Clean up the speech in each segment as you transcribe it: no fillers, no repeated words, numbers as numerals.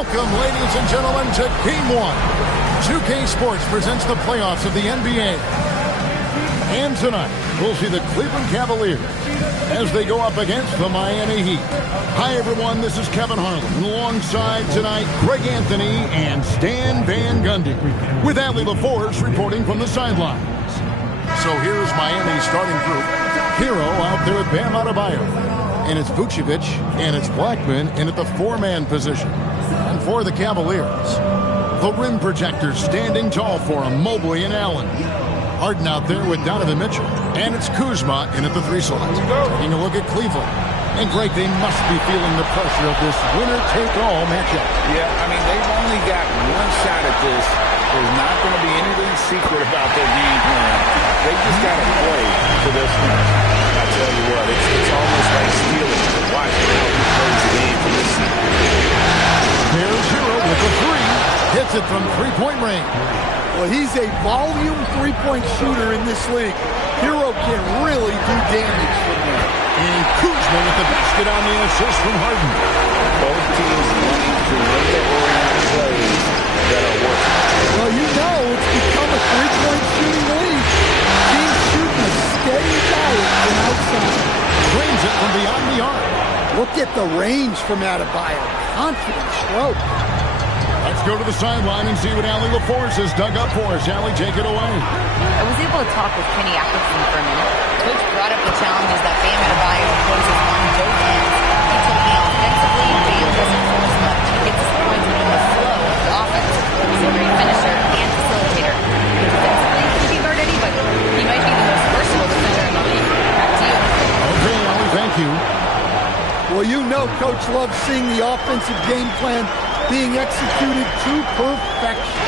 Welcome, ladies and gentlemen, to Game 1. 2K Sports presents the playoffs of the NBA. And tonight, we'll see the Cleveland Cavaliers as they go up against the Miami Heat. Hi, everyone. This is Kevin Harlan. And alongside tonight, Greg Anthony and Stan Van Gundy, with Allie LaForce reporting from the sidelines. So here's Miami's starting group. Hero out there with Bam Adebayo. And it's Vucevic and it's Blackman in at the four-man position. And for the Cavaliers, the rim projectors standing tall for him, Mobley and Allen. Harden out there with Donovan Mitchell. And it's Kuzma in at the three slot. Taking a look at Cleveland. And Greg, they must be feeling the pressure of this winner-take-all matchup. Yeah, I mean, they've only got one shot at this. There's not going to be anything secret about their game plan. They just got to play to this one. I tell you what, it's almost like stealing to watch how he plays the game from this season. There's Hero with the three. Hits it from three-point range. Well, he's a volume three-point shooter in this league. Hero can really do damage from there. And Kuzma with the basket on the assist from Harden. Both teams running perimeter-oriented plays that are working. Well, you know it's become a three-point shooting league. Teams shooting a steady diet from outside. Drains it from beyond the arc. Look at the range from Adebayo. Confident stroke. Let's go to the sideline and see what Allie LaForce has dug up for us. Allie, take it away. I was able to talk with Kenny Atkinson for a minute. Coach brought up the challenges that Bam Adebayo poses on both ends. He told me offensively, Bam doesn't force much. He gets his points within the flow of the offense. He's a great finisher and facilitator. Defensively, he can guard anybody. He might be the most versatile defender in the league. Back to you. Okay, Allie, thank you. Well, you know Coach loves seeing the offensive game plan being executed to perfection.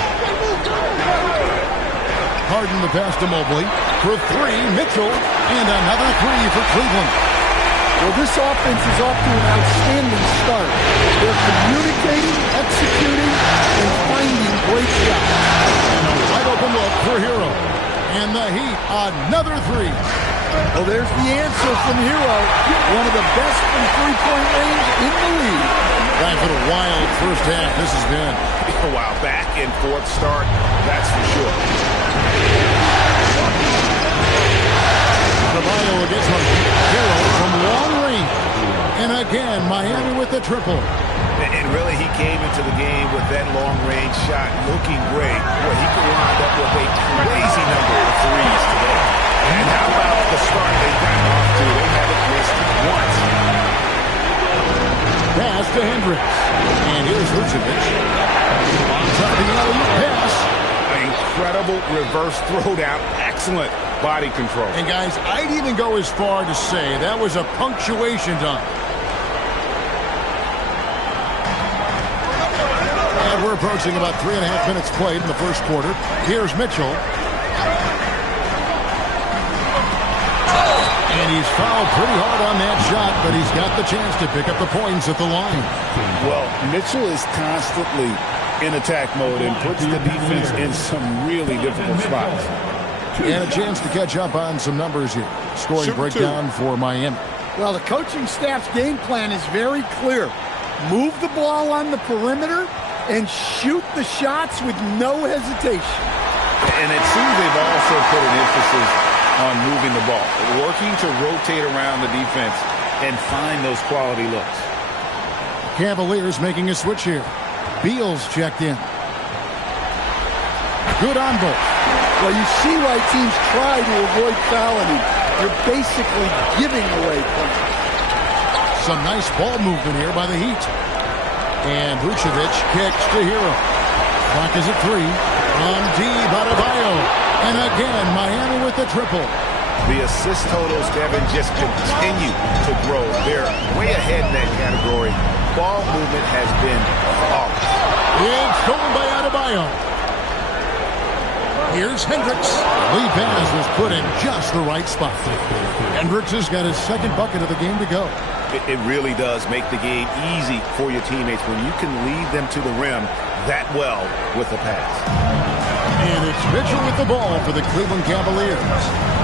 Harden the pass to Mobley. For three, Mitchell. And another three for Cleveland. Well, this offense is off to an outstanding start. They're communicating, executing, and finding great shots. And a wide open look for Hero. And the Heat, another three. Well, there's the answer from Hero. One of the best from three-point range in the league. Back for a wild first half this has been. Wow, back and forth start, that's for sure. Adebayo against Hero from long range. And again, Miami with the triple. And really, he came into the game with that long-range shot looking great. Boy, he could wind up with a crazy number of threes today. And how about the start they've gotten off to? They haven't missed once. Pass to Hendricks. And here's Vucevic. On top of the alley pass. Incredible reverse throwdown. Excellent body control. And guys, I'd even go as far to say that was a punctuation dunk. And we're approaching about 3.5 minutes played in the first quarter. Here's Mitchell. And he's fouled pretty hard on that shot, but he's got the chance to pick up the points at the line. Well, Mitchell is constantly in attack mode and puts the defense in some really difficult spots. And a chance to catch up on some numbers here. Scoring breakdown for Miami. Well, the coaching staff's game plan is very clear. Move the ball on the perimeter and shoot the shots with no hesitation. And it seems they've also put an emphasis on moving the ball, working to rotate around the defense and find those quality looks. Cavaliers making a switch here. Beal's checked in. Good on both. Well, you see why teams try to avoid fouling him. You're basically giving away points. Some nice ball movement here by the Heat. And Vucevic kicks to Hero. Clock is at 3. On D, Adebayo. And again, Miami with the triple. The assist totals, Kevin, just continue to grow. They're way ahead in that category. Ball movement has been flawless. It's stolen by Adebayo. Here's Hendricks. Lead pass was put in just the right spot. Hendricks has got his second bucket of the game to go. It really does make the game easy for your teammates when you can lead them to the rim that well with the pass. And it's Mitchell with the ball for the Cleveland Cavaliers.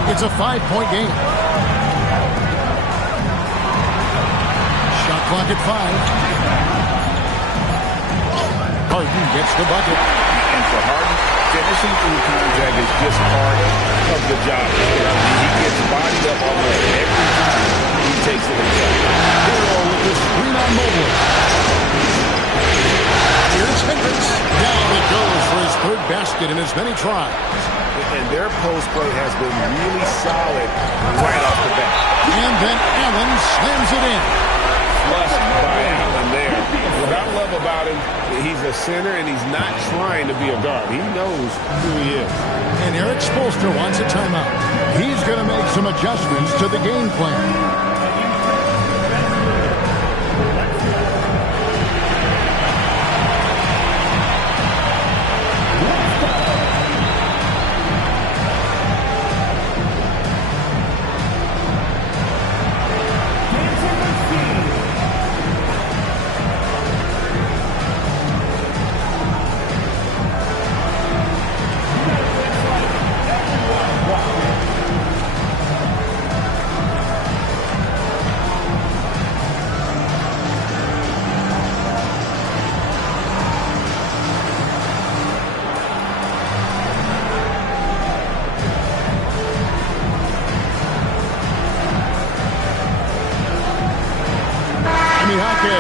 It's a 5-point game. Shot clock at 5. Harden gets the bucket. And for Harden, finishing through contact is just part of the job. He gets bodied up almost every time he takes it himself. Hero with the screen on Mobley. Here's Hendricks. Down it goes for his third basket in as many tries. And their post play has been really solid right off the bat. And then Allen slams it in. Flushed by Allen there. What I love about him, he's a center and he's not trying to be a guard. He knows who he is. And Eric Spoelstra wants a timeout. He's going to make some adjustments to the game plan.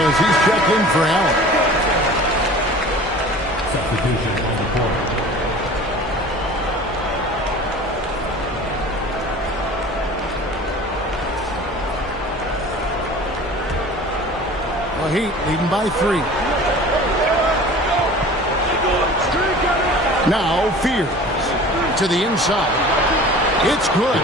He's checked in for Allen. Substitution on the court. The Heat leading by 3. Now Fears to the inside. It's good.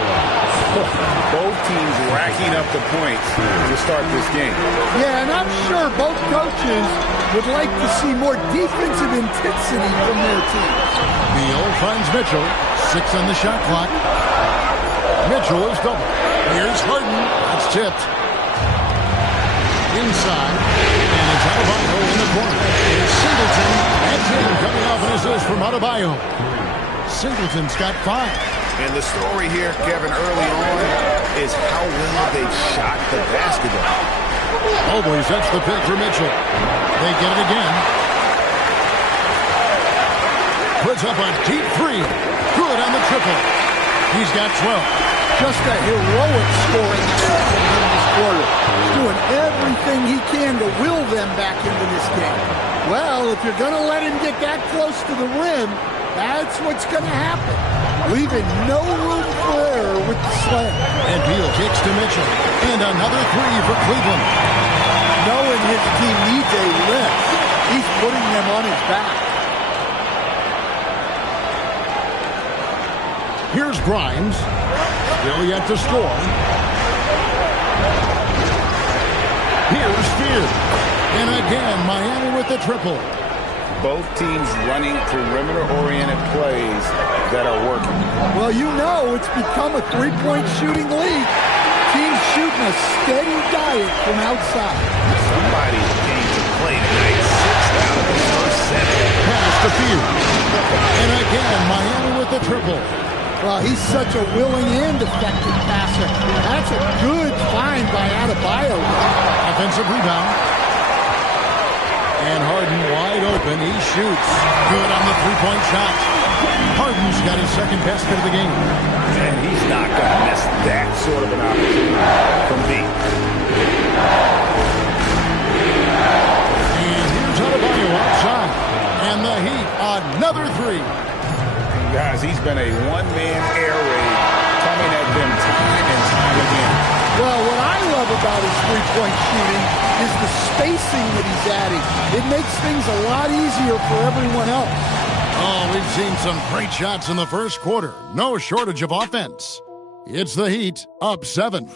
Both teams racking up the points to start this game. Yeah, and I'm sure both coaches would like to see more defensive intensity from their teams. Beal finds Mitchell. 6 on the shot clock. Mitchell is double. Here's Harden. That's tipped. Inside. And it's Adebayo in the corner. It's Singleton. That's in. Coming off an assist from Adebayo. Singleton's got 5. And the story here, Kevin, early on is how well they've shot the basketball. Mobley sets the pick for Mitchell. They get it again. Puts up a deep 3. Good on the triple. He's got 12. Just a heroic scoring effort from him this quarter. Doing everything he can to will them back into this game. Well, if you're going to let him get that close to the rim, that's what's going to happen. Leaving no room for error with the slam. And Beal kicks to Mitchell. And another 3 for Cleveland. Knowing his team needs a lift, he's putting them on his back. Here's Grimes. Still yet to score. Here's Fears. And again, Miami with the triple. Both teams running perimeter-oriented plays that are working. Well, you know it's become a three-point shooting league. Teams shooting a steady diet from outside. Somebody came to play tonight. 6 out of the first 7. Pass to Fears. And again, Miami with the triple. Well, he's such a willing and effective passer. That's a good find by Adebayo. Offensive rebound. And Harden wide open. He shoots. Good on the three-point shot. Harden's got his second basket of the game. And he's not going to miss that sort of an opportunity from deep. And here's Adebayo outside. And the Heat, another 3. Guys, he's been a one-man air raid coming at them time and time again. Well, what I love about his three-point shooting is the spacing that he's adding. It makes things a lot easier for everyone else. Oh, we've seen some great shots in the first quarter. No shortage of offense. It's the Heat, up 7.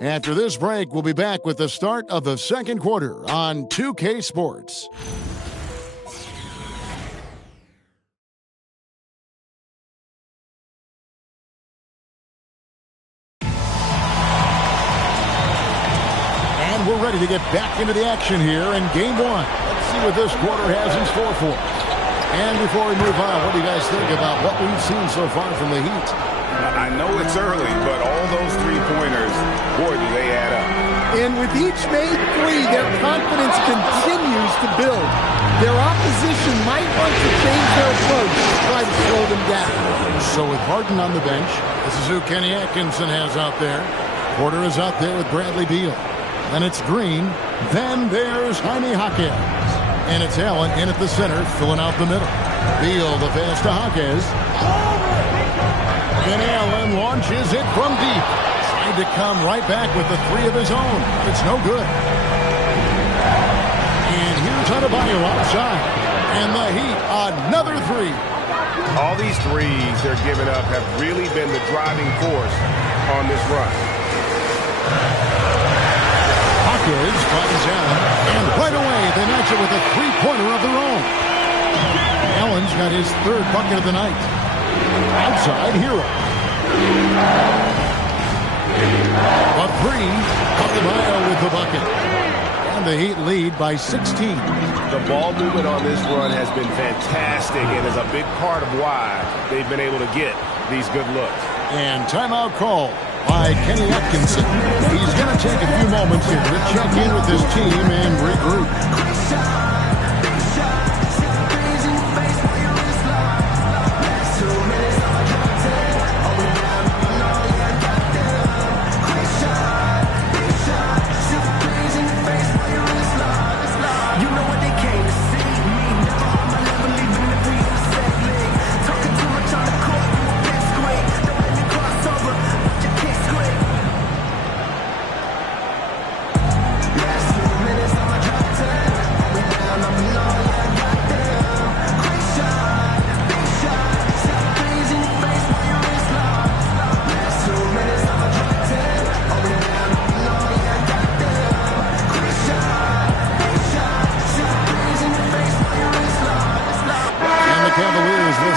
After this break, we'll be back with the start of the second quarter on 2K Sports. We're ready to get back into the action here in Game 1. Let's see what this quarter has in store for us. And before we move on, what do you guys think about what we've seen so far from the Heat? I know it's early, but all those three-pointers, boy, do they add up. And with each made three, their confidence continues to build. Their opposition might want to change their approach to try to slow them down. So with Harden on the bench, this is who Kenny Atkinson has out there. Porter is out there with Bradley Beal. Then it's Green. Then there's Jaime Jaquez. And it's Allen in at the center, filling out the middle. Beal the pass to Jaquez. And Allen launches it from deep. Tried to come right back with the three of his own. It's no good. And here's Adebayo outside. And the Heat, another three. All these threes they're giving up have really been the driving force on this run. Hawkins finds Allen, and right away they match it with a three-pointer of their own. Allen's got his third bucket of the night. Outside, Hero. A three, Adebayo with the bucket. And the Heat lead by 16. The ball movement on this run has been fantastic and is a big part of why they've been able to get these good looks. And timeout call by Kenny Atkinson. He's going to take a few moments here to check in with his team and regroup.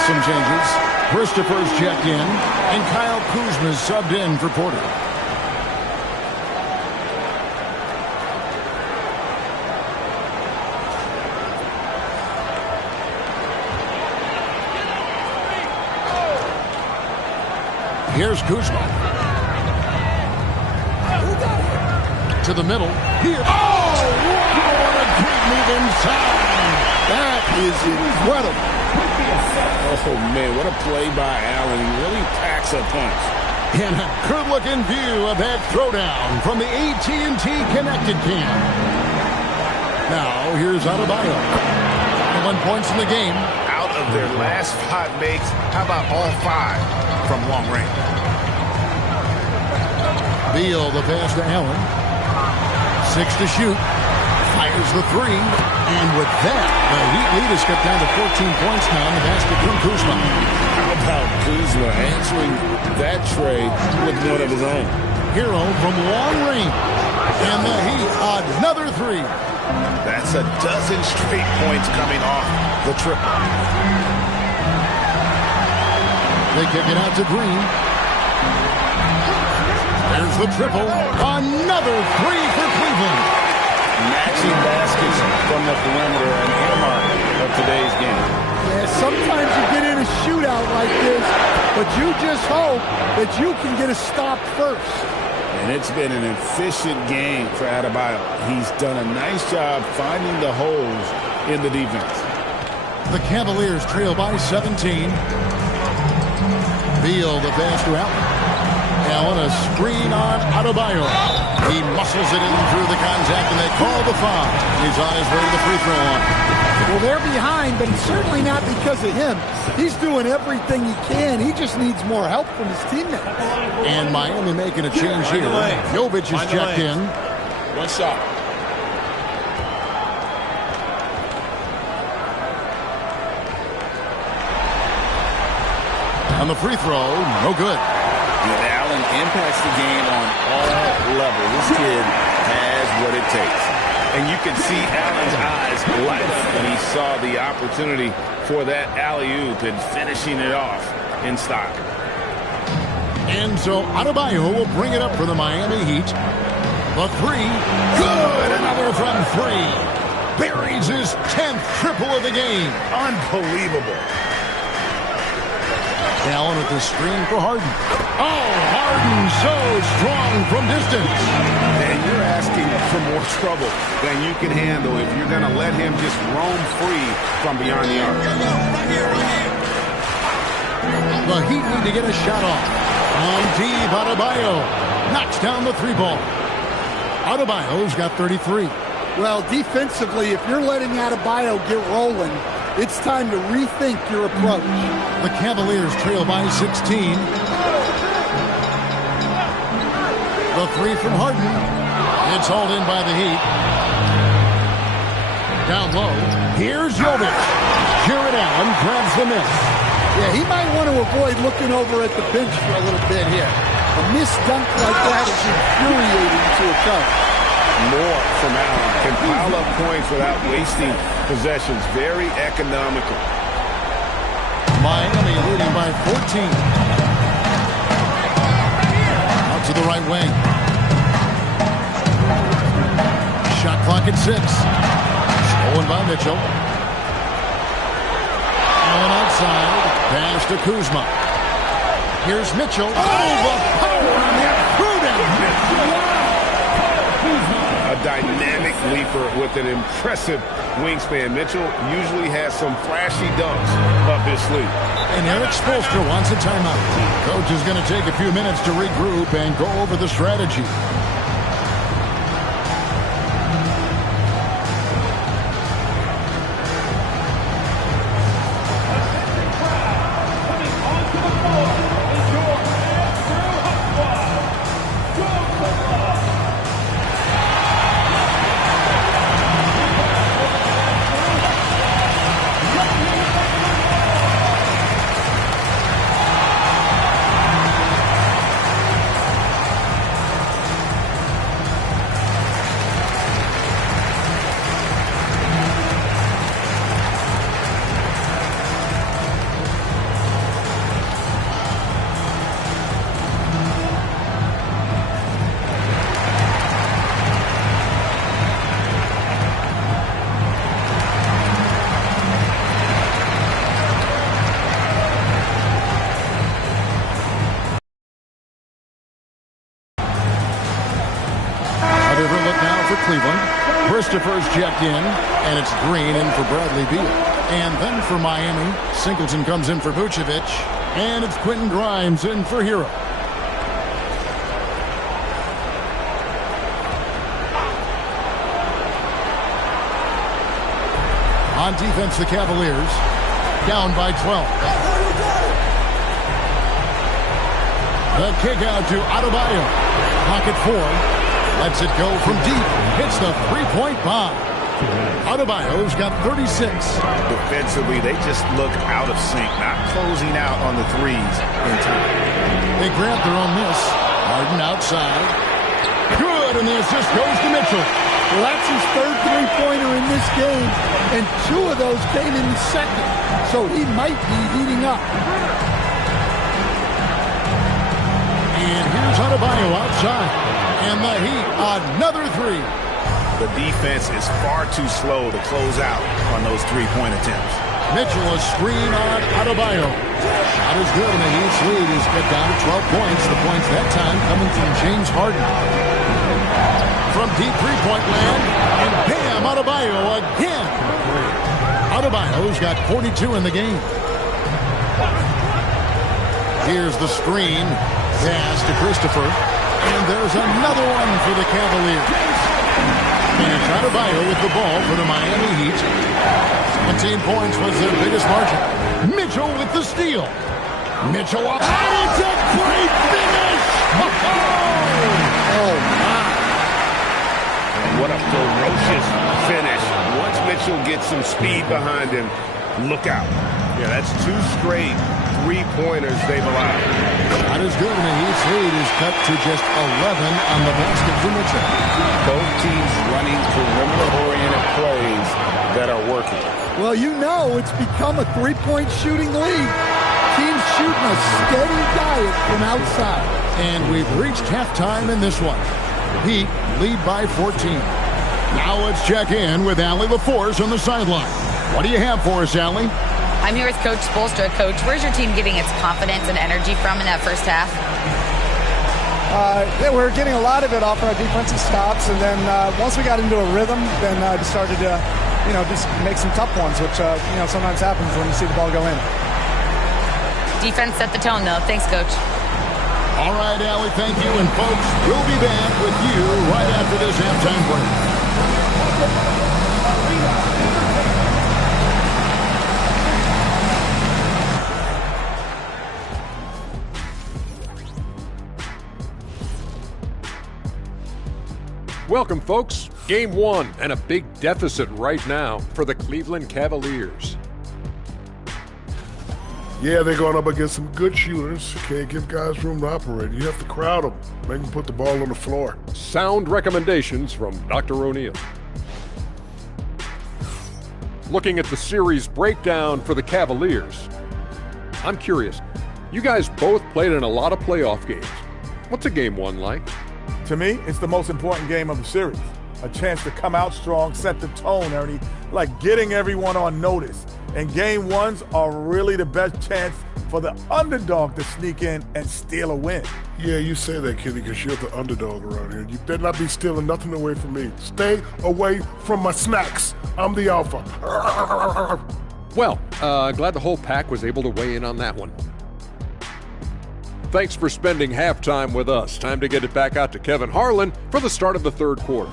Some changes. Christopher's checked in, and Kyle Kuzma's subbed in for Porter. Here's Kuzma. To the middle. Here. Oh, what a great move inside. That is incredible. Oh, man, what a play by Allen. He really packs a punch. And a good-looking view of that throwdown from the AT&T Connected Cam. Now, here's Adebayo. 1 points in the game. Out of their last 5 makes, how about all 5 from long range? Beal, the pass to Allen. 6 to shoot. Fires the 3. And with that, the Heat lead has cut down to 14 points now in the basket from Kuzma. How about Kuzma answering that trade with one of his own? Hero from long range. And the Heat, another 3. That's a dozen straight points coming off the triple. They kick it out to Green. There's the triple. Another 3 for Cleveland. Matching baskets from the perimeter, an earmark of today's game. Yeah, sometimes you get in a shootout like this, but you just hope that you can get a stop first. And it's been an efficient game for Adebayo. He's done a nice job finding the holes in the defense. The Cavaliers trail by 17. Beal, the pass to Allen. Allen, a screen on Adebayo. He muscles it in through the contact, and they call the foul. He's on his way to the free throw line. Well, they're behind, but it's certainly not because of him. He's doing everything he can. He just needs more help from his teammates. And Miami making a change here. Jovic is checked in. One shot. On the free throw, no good. Allen impacts the game on all levels. This kid has what it takes. And you can see Allen's eyes light up when he saw the opportunity for that alley-oop and finishing it off in style. And so Adebayo will bring it up for the Miami Heat. The 3, good! Another from 3. Buries his 10th triple of the game. Unbelievable. Allen with the screen for Harden. Oh, Harden so strong from distance. And you're asking for more trouble than you can handle if you're going to let him just roam free from beyond the arc. The Heat need to get a shot off. On deep, Adebayo knocks down the three ball. Adebayo's got 33. Well, defensively, if you're letting Adebayo get rolling, it's time to rethink your approach. The Cavaliers trail by 16. The three from Harden. It's hauled in by the Heat. Down low. Here's Jovic. Jarrett Allen grabs the miss. Yeah, he might want to avoid looking over at the bench for a little bit here. A missed dunk like that is infuriating to a coach. More from Allen. Can pile up points without wasting possessions. Very economical. Miami leading by 14. Out to the right wing. Shot clock at 6. Stolen by Mitchell. Allen outside. Pass to Kuzma. Here's Mitchell. Oh, the power on that A dynamic leaper with an impressive wingspan. Mitchell usually has some flashy dunks up his sleeve. And Eric Spoelstra wants a timeout. Coach is going to take a few minutes to regroup and go over the strategy. Cleveland. Christopher's checked in, and it's Green in for Bradley Beal. And then for Miami, Singleton comes in for Vucevic, and it's Quentin Grimes in for Hero. On defense, the Cavaliers down by 12. The kick out to Adebayo. Pocket 4. Lets it go from deep. Hits the three-point bomb. Adebayo's got 36. Defensively, they just look out of sync, not closing out on the threes in time. They grab their own miss. Harden outside. Good, and the assist goes to Mitchell. Well, that's his third three-pointer in this game, and 2 of those came in the second, so he might be heating up. And here's Adebayo outside. And the Heat, another 3. The defense is far too slow to close out on those three-point attempts. Mitchell, a screen on Adebayo. Shot is good, and the Heat's lead is cut down to 12 points. The points that time coming from James Harden. From deep three-point land, and bam, Adebayo again. Adebayo's got 42 in the game. Here's the screen. Pass to Christopher. And there's another one for the Cavaliers. And it's Adebayo with the ball for the Miami Heat. 17 points was their biggest margin. Mitchell with the steal. Mitchell up. Oh, it's a great finish! Oh, my. What a ferocious finish. Once Mitchell gets some speed behind him, look out. Yeah, that's 2 straight three-pointers they've allowed. Not as good, and the Heat's lead is cut to just 11 on the basket for Mitchell. Both teams running perimeter-oriented plays that are working. Well, you know it's become a three-point shooting league. Teams shooting a steady diet from outside. And we've reached halftime in this one. Heat lead by 14. Now let's check in with Allie LaForce on the sideline. What do you have for us, Allie? I'm here with Coach Spoelstra. Coach, where's your team getting its confidence and energy from in that first half? They were getting a lot of it off our defensive stops, and then once we got into a rhythm, then just started to, just make some tough ones, which, sometimes happens when you see the ball go in. Defense set the tone, though. Thanks, Coach. All right, Allie, thank you. And, folks, we'll be back with you right after this halftime break. Welcome, folks. Game 1 and a big deficit right now for the Cleveland Cavaliers. Yeah, they're going up against some good shooters. Can't give guys room to operate. You have to crowd them, make them put the ball on the floor. Sound recommendations from Dr. O'Neill. Looking at the series breakdown for the Cavaliers, I'm curious. You guys both played in a lot of playoff games. What's a Game 1 like? To me, it's the most important game of the series. A chance to come out strong, set the tone, Ernie, like getting everyone on notice. And Game 1s are really the best chance for the underdog to sneak in and steal a win. Yeah, you say that, Kenny, because you're the underdog around here. You better not be stealing nothing away from me. Stay away from my snacks. I'm the alpha. Well, glad the whole pack was able to weigh in on that one. Thanks for spending halftime with us. Time to get it back out to Kevin Harlan for the start of the third quarter.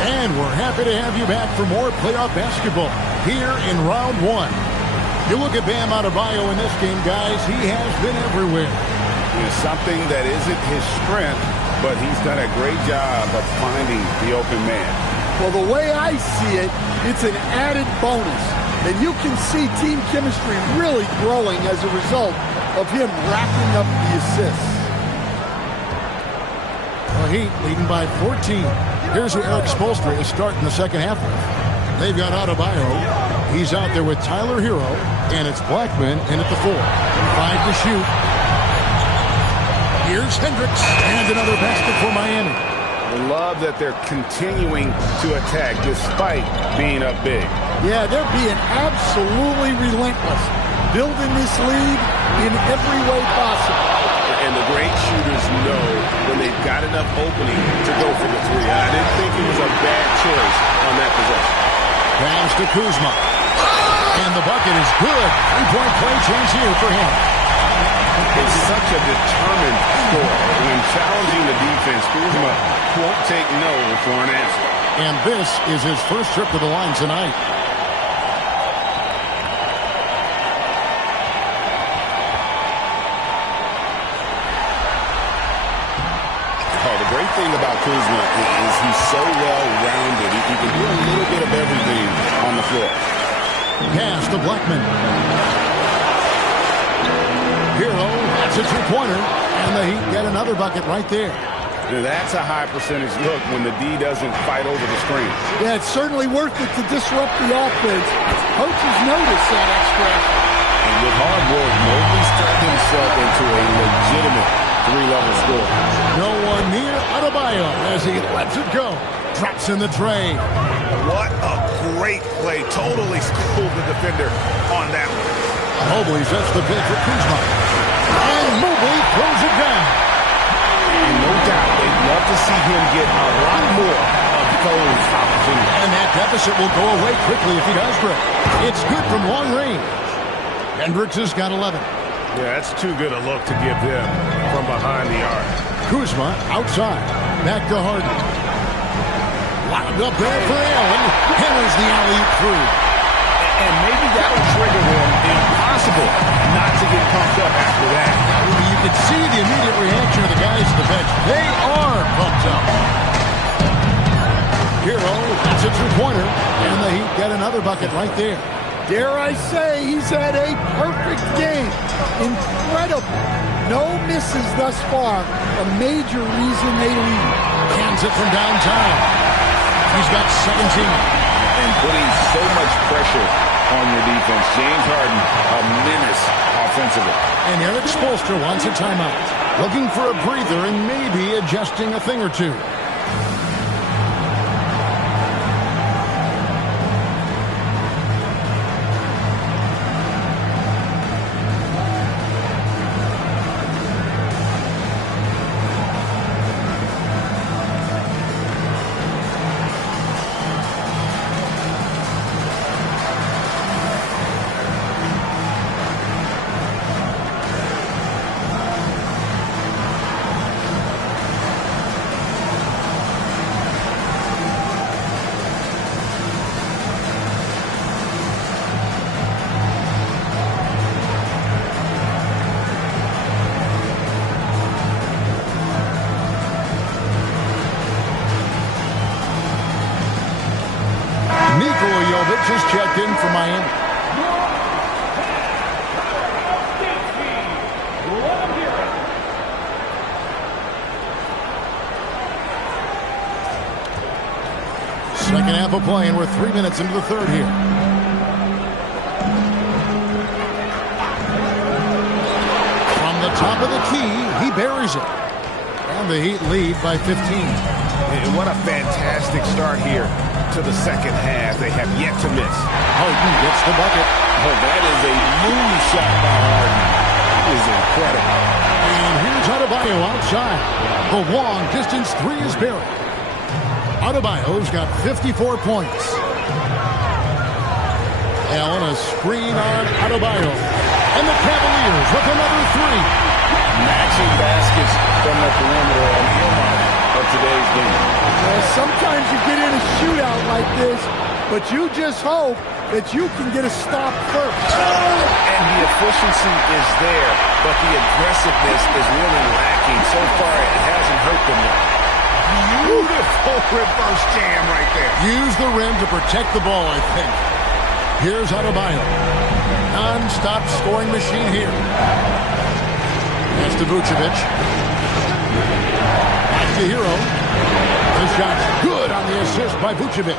And we're happy to have you back for more playoff basketball here in round 1. You look at Bam Adebayo in this game, guys, he has been everywhere. It's something that isn't his strength, but he's done a great job of finding the open man. Well, the way I see it, it's an added bonus. And you can see team chemistry really growing as a result of him racking up the assists. The Heat leading by 14. Here's who Eric Spoelstra is starting the second half with. They've got Adebayo. He's out there with Tyler Hero, and it's Blackman in at the 4. 5 to shoot. Here's Hendricks, and another basket for Miami. I love that they're continuing to attack despite being up big. Yeah, they're being absolutely relentless, building this lead in every way possible. And the great shooters know when they've got enough opening to go for the 3. I didn't think it was a bad choice on that possession. Pass to Kuzma. And the bucket is good. 3-point play chance here for him. It's such a determined score. When challenging the defense, Kuzma won't take no for an answer. And this is his first trip to the line tonight. Oh, the great thing about Kuzma is he's so well-rounded. He can do a little bit of everything on the floor. Pass to Blackman. Hero, that's a 2-pointer, and the Heat get another bucket right there. Now that's a high percentage look when the D doesn't fight over the screen. Yeah, it's certainly worth it to disrupt the offense. Coaches notice that extra effort. And with hard work, Mobley's turned himself into a legitimate 3-level scorer. No one near Adebayo as he lets it go. Drops in the tray. What a great play. Totally schooled the defender on that one. Mobley sets the pitch for Kuzma. And Mobley throws it down. And no doubt they'd love to see him get a lot more of those opportunities. And that deficit will go away quickly if he does break. It's good from long range. Hendricks has got 11. Yeah, that's too good a look to give them from behind the arc. Kuzma outside. Back to Harden. Lobbed up there for Allen. Hammers the alley-oop through. And maybe that'll trigger them. Impossible not to get pumped up after that. You can see the immediate reaction of the guys at the bench. They are pumped up. Hero, that's a 2-pointer. And the Heat get another bucket right there. Dare I say, he's had a perfect game. Incredible. No misses thus far. A major reason they lead. Hands it from downtown. He's got 17. And putting so much pressure on your defense. James Harden, a menace offensively. And Eric Spoelstra wants a timeout. Looking for a breather and maybe adjusting a thing or two. Just checked in for Miami. Second half of play, and we're 3 minutes into the third here. From the top of the key, he buries it. And the Heat lead by 15. And what a fantastic start here to the second half. They have yet to miss. Harden gets the bucket. Oh, that is a moonshot by Harden. He is incredible. And here's Adebayo outside. The long distance three is buried. Adebayo's got 54 points. Allen, a screen on Adebayo. And the Cavaliers with another three. Matching baskets from the perimeter on the earmark of today's game. Sometimes you get in a shootout like this, but you just hope that you can get a stop first. And the efficiency is there, but the aggressiveness is really lacking. So far, it hasn't hurt them yet. Beautiful reverse jam right there. Use the rim to protect the ball, I think. Here's Adebayo. Non-stop scoring machine here. Pass to Vucevic. Back to Hero. The shot's good on the assist by Vucevic.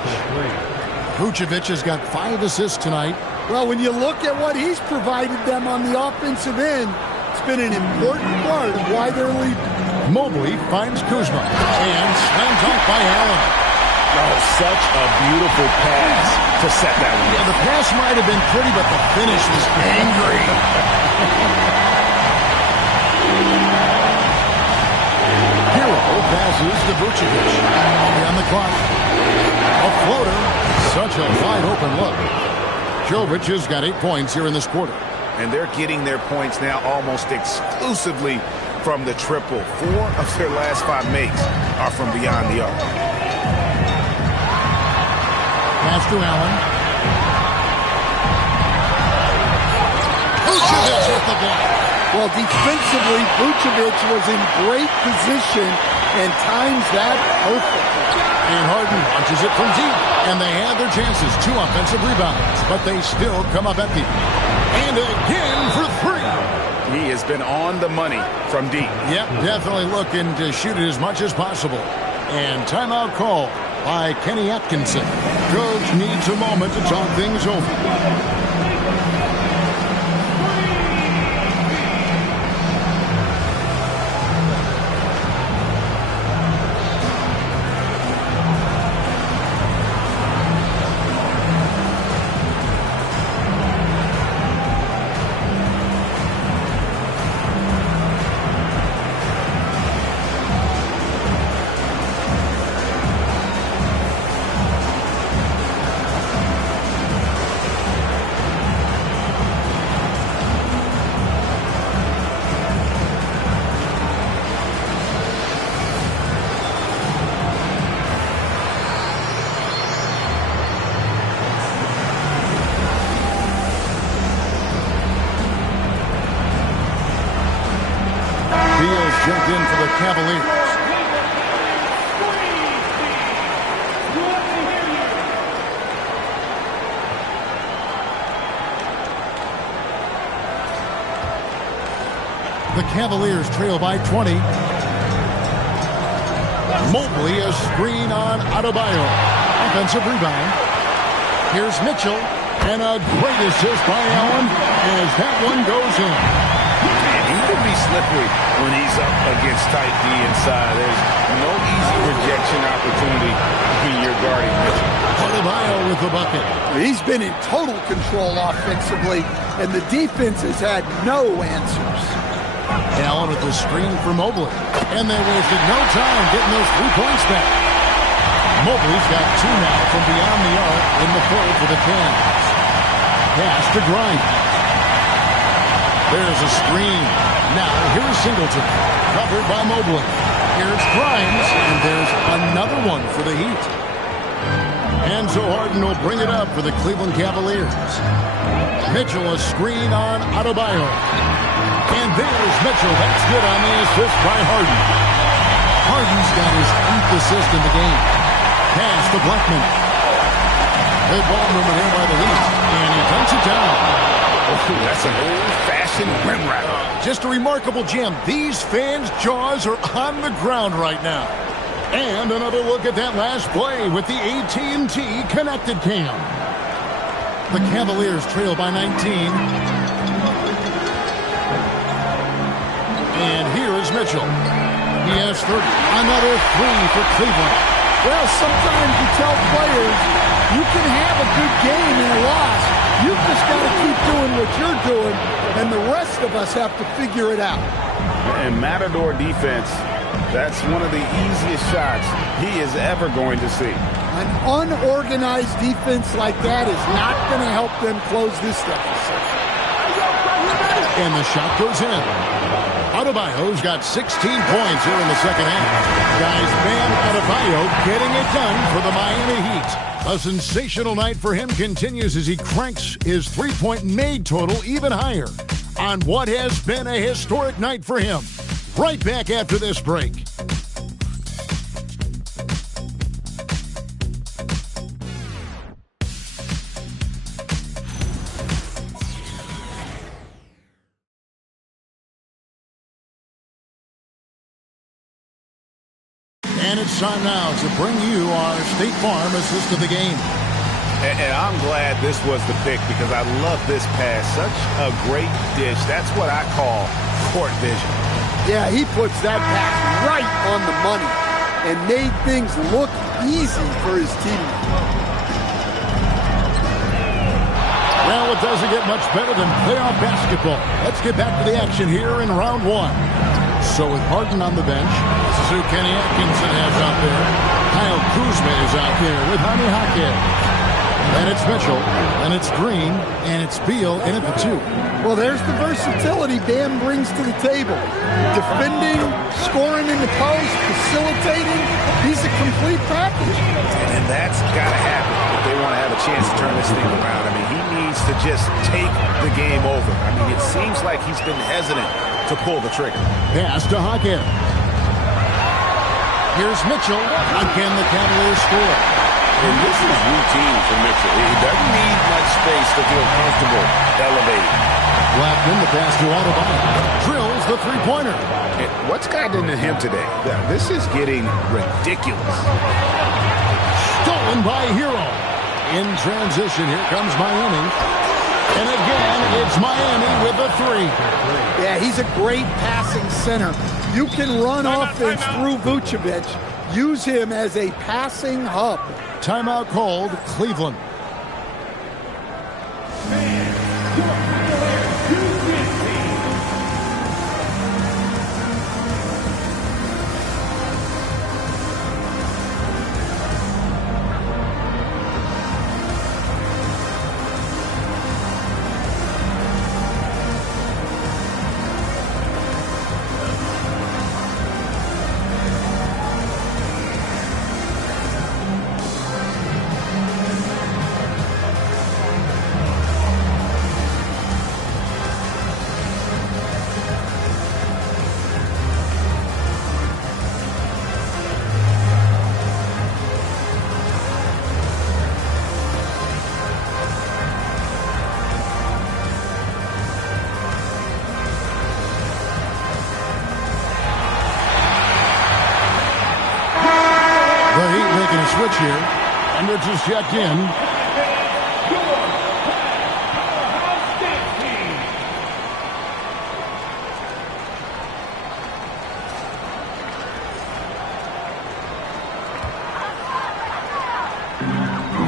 Vucevic has got 5 assists tonight. Well, when you look at what he's provided them on the offensive end, it's been an important part of why they're leading. Mobley finds Kuzma and slam dunk by Allen. Oh, such a beautiful pass to set that one. Yeah, the pass might have been pretty, but the finish was angry. Hero passes to Vucevic. On the clock. A floater. Such a wide open look. Jovic has got 8 points here in this quarter. And they're getting their points now almost exclusively from the triple. 4 of their last 5 makes are from beyond the arc. Pass to Allen. Vucevic with the block. Well, defensively, Vucevic was in great position and times that perfectly. And Harden launches it from deep. And they had their chances. 2 offensive rebounds. But they still come up empty. And again for 3. He has been on the money from deep. Yep, definitely looking to shoot it as much as possible. And timeout call by Kenny Atkinson. Coach needs a moment to talk things over. Jumped in for the Cavaliers. The Cavaliers trail by 20. Mobley, a screen on Adebayo. Offensive rebound. Here's Mitchell. And a great assist by Allen as that one goes in. And he can be slippery when he's up against tight D inside. There's no easy rejection opportunity when you're guarding Mitchell. Adebayo with the bucket. He's been in total control offensively, and the defense has had no answers. Allen with the screen for Mobley. And they wasted no time getting those 3 points back. Mobley's got 2 now from beyond the arc in the third for the Cavs. Pass to Grimes. There's a screen. Now here's Singleton. Covered by Mobley. Here's Grimes. And there's another one for the Heat. And so Harden will bring it up for the Cleveland Cavaliers. Mitchell a screen on Adebayo. And there's Mitchell. That's good on the assist by Harden. Harden's got his 8th assist in the game. Pass to Blackman. Good ball movement here by the Heat. And he dunks it down. Oh, that's an old-fashioned rim wrap. Just a remarkable jam. These fans' jaws are on the ground right now. And another look at that last play with the AT&T connected cam. The Cavaliers trail by 19. And here is Mitchell. He has 30. Another 3 for Cleveland. Well, sometimes you tell players you can have a good game in a loss. You've just got to keep doing what you're doing, and the rest of us have to figure it out. And Matador defense, that's one of the easiest shots he is ever going to see. An unorganized defense like that is not going to help them close this deficit. And the shot goes in. Adebayo's got 16 points here in the second half. Guys, Bam Adebayo getting it done for the Miami Heat. A sensational night for him continues as he cranks his three-point made total even higher on what has been a historic night for him. Right back after this break. And it's time now to bring you our State Farm assist of the game. And I'm glad this was the pick because I love this pass. Such a great dish. That's what I call court vision. Yeah, he puts that pass right on the money and made things look easy for his team. Well, it doesn't get much better than playoff basketball. Let's get back to the action here in round one. So with Harden on the bench, this is who Kenny Atkinson has out there. Kyle Kuzma is out there with Jaime Jaquez. And it's Mitchell, and it's Green, and it's Beal in at the 2. Well, there's the versatility Bam brings to the table. Defending, scoring in the post, facilitating. He's a complete package. And that's got to happen if they want to have a chance to turn this thing around. I mean, he needs to just take the game over. I mean, it seems like he's been hesitant to pull the trigger. Pass to Jaquez. Here's Mitchell. Again, the Cavaliers score. And this is routine for Mitchell. He doesn't need much space to feel comfortable elevating. Blackman, the pass to Adebayo. Drills the three-pointer. And what's gotten into him today? This is getting ridiculous. Stolen by Hero. In transition, here comes Miami. And again, it's Miami with the 3. Yeah, he's a great passing center. You can run offense through Vucevic. Use him as a passing hub. Timeout called, Cleveland. Switch here, and they're just checked in.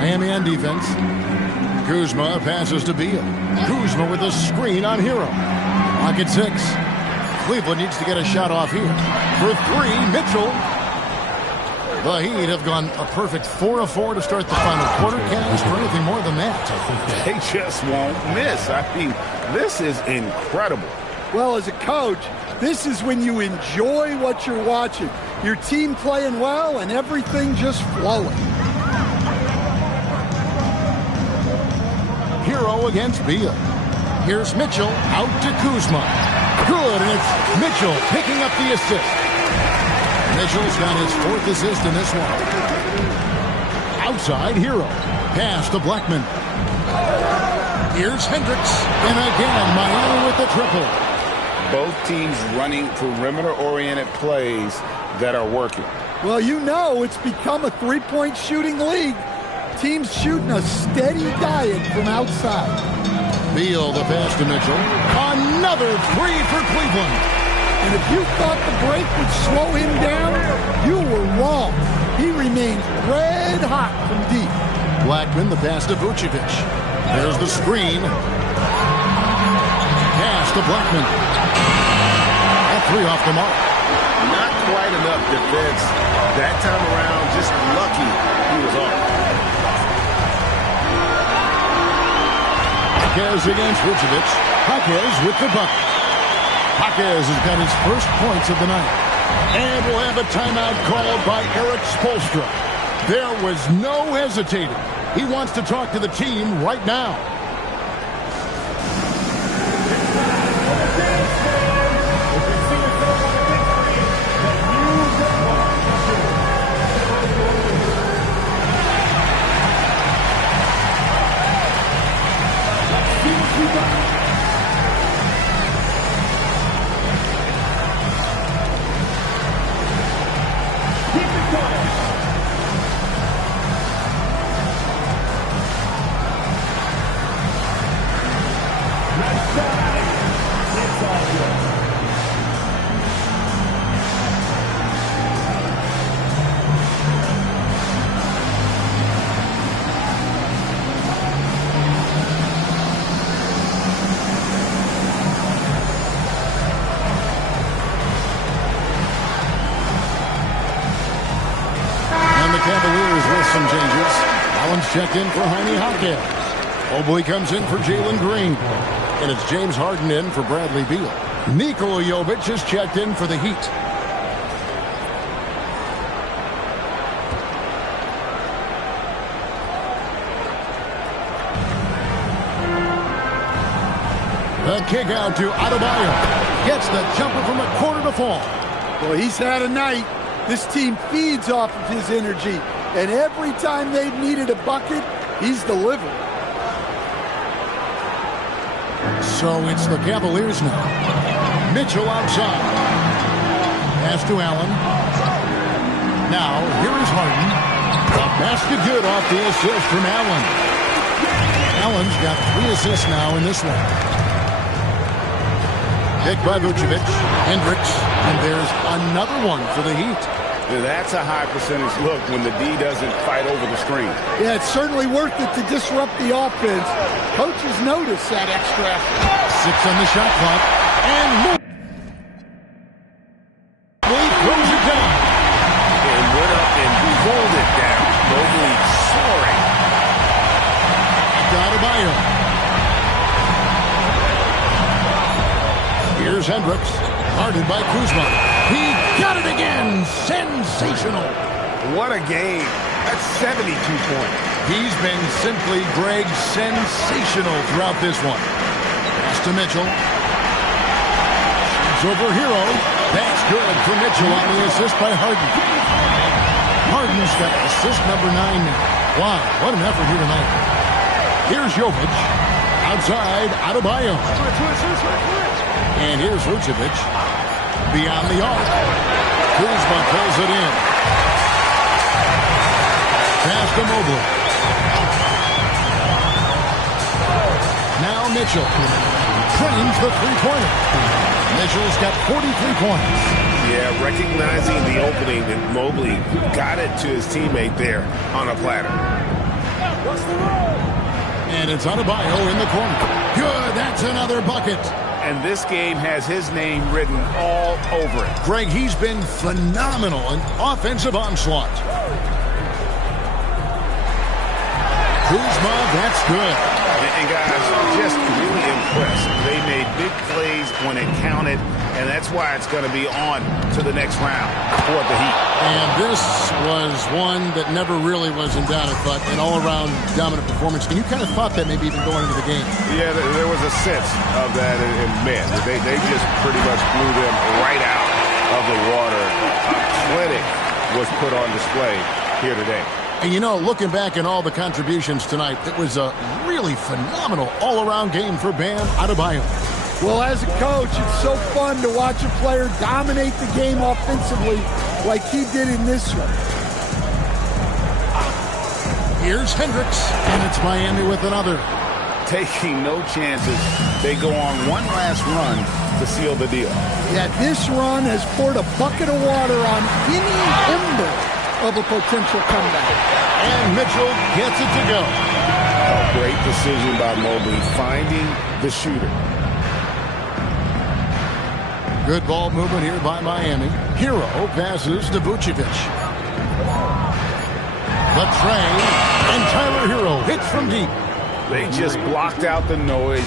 Man-man defense. Kuzma passes to Beal. Kuzma with a screen on Hero. Clock at 6. Cleveland needs to get a shot off here. For 3, Mitchell. The Heat have gone a perfect 4 of 4 to start the final quarter. Can't ask for anything more than that. They just won't miss. I mean, this is incredible. Well, as a coach, this is when you enjoy what you're watching. Your team playing well and everything just flowing. Hero against Beal. Here's Mitchell out to Kuzma. Good, and it's Mitchell picking up the assist. Mitchell's got his 4th assist in this one. Outside, Hero. Pass to Blackman. Here's Hendricks. And again, Miami with the triple. Both teams running perimeter-oriented plays that are working. Well, you know it's become a three-point shooting league. Teams shooting a steady diet from outside. Beal, the pass to Mitchell. Another 3 for Cleveland. And if you thought the break would slow him down, you were wrong. He remains red hot from deep. Blackman, the pass to Vucevic. There's the screen. Pass to Blackman. That 3 off the mark. Not quite enough defense. That time around, just lucky he was off. Jaquez against Vucevic. Jaquez with the bucket. Jaquez has got his first points of the night. And we'll have a timeout called by Eric Spoelstra. There was no hesitating. He wants to talk to the team right now. Cavaliers with some changes. Allen's checked in for Jaime Jaquez. Mobley comes in for Jalen Green. And it's James Harden in for Bradley Beal. Nikola Jovic is checked in for the Heat. The kick out to Adebayo. Gets the jumper from a quarter to fall. Well, he's had a night. This team feeds off of his energy, and every time they've needed a bucket, he's delivered. So it's the Cavaliers now. Mitchell outside. Pass to Allen. Now, here is Harden. The basket good off the assist from Allen. Allen's got 3 assists now in this one. Pick by Vucevic, Hendricks, and there's another one for the Heat. And that's a high percentage look when the D doesn't fight over the screen. Yeah, it's certainly worth it to disrupt the offense. Coaches notice that extra effort. 6 on the shot clock, and Mobley throws it down. And went up and pulled it down. Mobley soaring. Adebayo. Here's Hendricks, guarded by Kuzma. He got it again! Sensational! What a game. That's 72 points. He's been simply, Greg, sensational throughout this one. Pass to Mitchell. Shoots over Hero. That's good for Mitchell on the assist by Harden. Harden's got assist number 9 now. Wow, what an effort here tonight. Here's Jovic. Outside, Adebayo. And here's Vucevic. Beyond the arc. Kuzma pulls it in. Pass to Mobley. Now Mitchell. Trains the three-pointer. Mitchell's got 43 points. Yeah, recognizing the opening, and Mobley got it to his teammate there on a platter. And it's Adebayo in the corner. Good, that's another bucket. And this game has his name written all over it. Greg, he's been phenomenal in offensive onslaught. Kuzma, that's good. And guys, just really impressed. They made big plays when it counted, and that's why it's going to be on to the next round for the Heat. And this was one that never really was in doubt, but an all-around dominant performance. And you kind of thought that maybe even going into the game. Yeah, there was a sense of that in men. They just pretty much blew them right out of the water. A clinic was put on display here today. And you know, looking back at all the contributions tonight, it was a really phenomenal all-around game for Bam Adebayo. Well, as a coach, it's so fun to watch a player dominate the game offensively like he did in this one. Here's Hendricks, and it's Miami with another. Taking no chances. They go on one last run to seal the deal. Yeah, this run has poured a bucket of water on any ember of a potential comeback. And Mitchell gets it to go. A great decision by Mobley, finding the shooter. Good ball movement here by Miami. Hero passes to Vucevic. The train, and Tyler Hero hits from deep. They just blocked out the noise.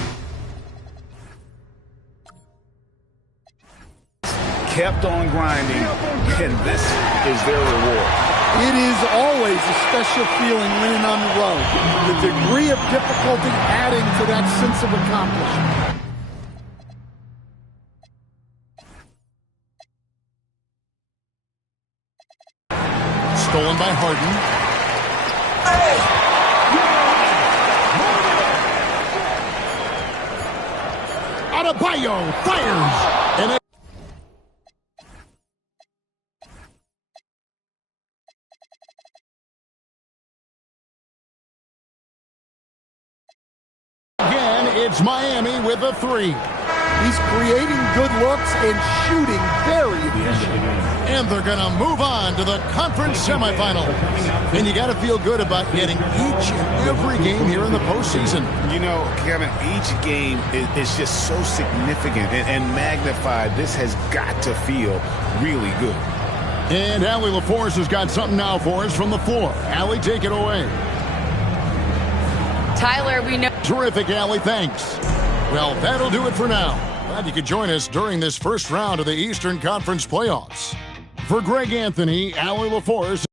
Kept on grinding, and this is their reward. It is always a special feeling winning on the road. The degree of difficulty adding to that sense of accomplishment. Stolen by Harden. Adebayo fires. And again, it's Miami with a three. He's creating good looks and shooting very efficiently. And they're going to move on to the conference semifinals. And you got to feel good about getting each and every game here in the postseason. You know, Kevin, each game is just so significant and magnified. This has got to feel really good. And Allie LaForce has got something now for us from the floor. Allie, take it away. Tyler, we know. Terrific, Allie. Thanks. Well, that'll do it for now. Glad you could join us during this first round of the Eastern Conference playoffs. For Greg Anthony, Allie LaForce.